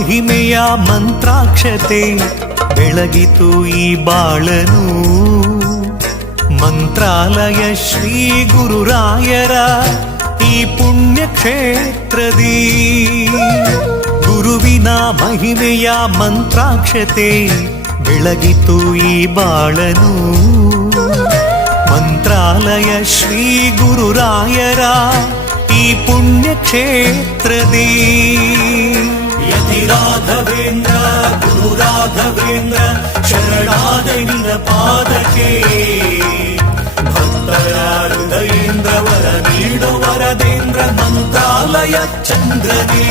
ಮಹಿಮೆಯ ಮಂತ್ರಾಕ್ಷತೆ ಬೆಳಗಿತು ಈ ಬಾಳನು. ಮಂತ್ರಾಲಯ ಶ್ರೀ ಗುರುರಾಯರ ಈ ಪುಣ್ಯ ಕ್ಷೇತ್ರದಿ ಗುರುವಿನ ಮಹಿಮೆಯ ಮಂತ್ರಾಕ್ಷತೆ ಬೆಳಗಿತು ಈ ಬಾಳನು. ಮಂತ್ರಾಲಯ ಶ್ರೀ ಗುರುರಾಯರ ಈ ಪುಣ್ಯ ಕ್ಷೇತ್ರದಿ ಯತಿ ರಾಘವೇಂದ್ರ ಗುರು ರಾಘವೇಂದ್ರ ಶರಣಾದ ನಿನ್ನ ಪಾದಕ್ಕೆ. ಭಕ್ತರ ಹೃದಯೇಂದ್ರ ವರ ನೀಡು ವರದೇಂದ್ರ ಮಂತ್ರಾಲಯ ಚಂದ್ರನೇ.